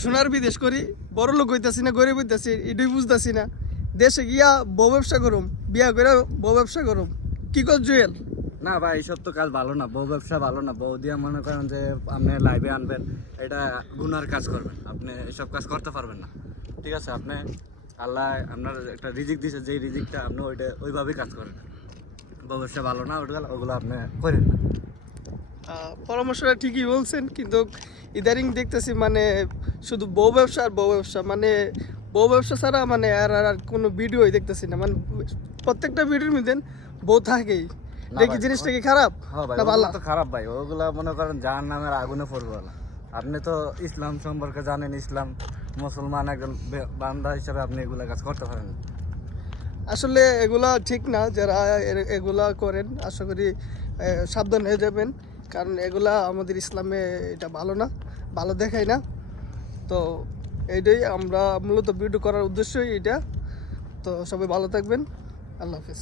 সোনার বিদেশ করি, বড় লোক হইতাছি না, গরিব হইতাছি, এটাই বুঝতেছি না। দেশে গিয়া বউ ব্যবসা করুম, বিয়া করে বউ ব্যবসা করুম, কি কর জুয়েল? না ভাই, এইসব তো কাজ ভালো না, বউ ব্যবসা ভালো না। বউ দিয়ে মনে করেন যে আপনি লাইভে আনবেন, এটা গুনার কাজ করবেন, আপনি এসব কাজ করতে পারবেন না। ঠিক আছে, আপনি আল্লাহ আপনার একটা রিজিক দিয়েছে, যেই রিজিকটা আপনি ওইভাবেই কাজ করেন। বউ ব্যবসা ভালো না, ওগুলো আপনি করেন না। পরামর্শটা ঠিকই বলছেন, কিন্তু ইদারিং দেখতেছি মানে শুধু বউ ব্যবসা আর বউ ব্যবসা, মানে বউ ব্যবসা ছাড়া মানে আর কোনো ভিডিওই দেখতেছি না। মানে প্রত্যেকটা ভিডিওর মধ্যে বউ থাকেই। দেখি জিনিসটা কি খারাপ না ভালো? তো খারাপ ভাই, ওগুলা মনে করেন জাহান্নামের আগুনে পড়বে না। আপনি তো ইসলাম সম্পর্কে জানেন, ইসলাম মুসলমান একজন বান্দা হিসাবে আপনি এগুলা কাজ করতে পারেন না। আসলে এগুলা ঠিক না, যারা এগুলা করেন আশা করি সাবধান হয়ে যাবেন, কারণ এগুলা আমাদের ইসলামে এটা ভালো না, ভালো দেখায় না। তো এইটাই আমরা মূলত ভিডিও করার উদ্দেশ্যই এটা। তো সবাই ভালো থাকবেন, আল্লাহ হাফেজ।